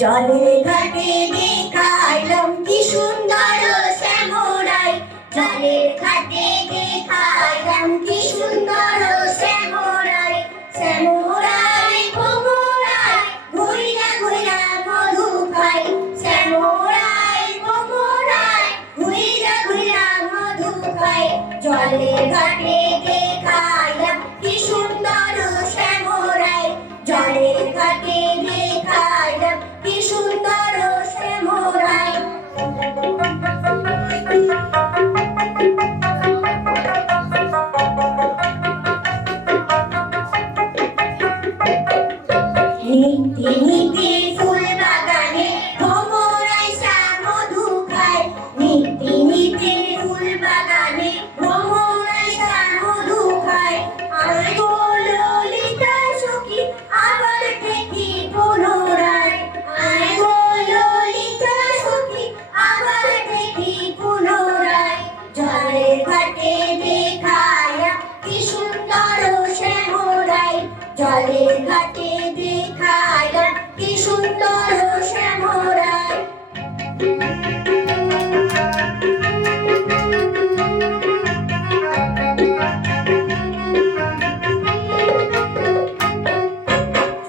জলের ঘাটে দেখাইলাম কি সুন্দর শ্যামরাই, জলের ঘাটে দেখাইলাম কি সুন্দর শ্যামরাই। শ্যামরাই ভোমরাই ঘুইরা ঘুইরা মধু খাই, শ্যামরাই ভোমরাই ঘুইরা ঘুইরা মধু খাই। জলের ঘাটে দেখাইলাম কি সুন্দর শ্যামরাই, জলের ঘাটে দেখাইলাম কি সুন্দর শ্যামরাই। নিতে নিতে ফুল বাগানে ভ্রমরাই সা মধু খায়, নিতে নিতে ফুল বাগানে ভ্রমরাই সা মধু খায়। আয় গো ললিতা সখী আবার দেখি পুনরায়, আয় গো ললিতা সখী আবার দেখি পুনরায়। জলের ঘাটে দেখাইয়া কি সুন্দর শ্যামরাই, জলের ঘাটে দেখাইয়া কি সুন্দর শ্যামরাই।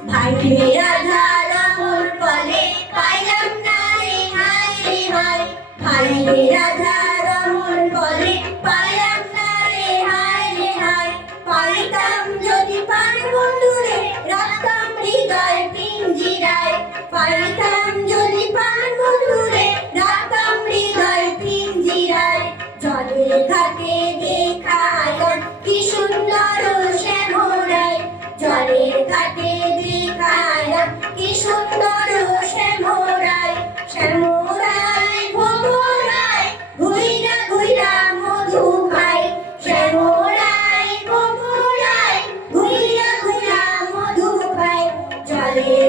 ভাই রে রাধা রমন বলে পাইলাম না রে হায় রে হায়, ভাই রে রাধা রমন বলে পাইলাম না রে হায় রে হায়। পাইতাম যদি পার বন্ধুরে রাখতাম হৃদয় পিঞ্জিরায়, পাইতাম যদি পার বন্ধুরে রাখতাম হৃদয় পিঞ্জিরায়। জলের ঘাটে দেখাইলাম কি সুন্দর শ্যামরাই, জলের ঘাটে দেখাইলাম কি সুন্দর শ্যামরাই। শ্যামরাই ভোমরাই ঘুইরা ঘুইরা মধু খাই, শ্যামরাই ভোমরাই ঘুইরা ঘুইরা মধু খাই। জলের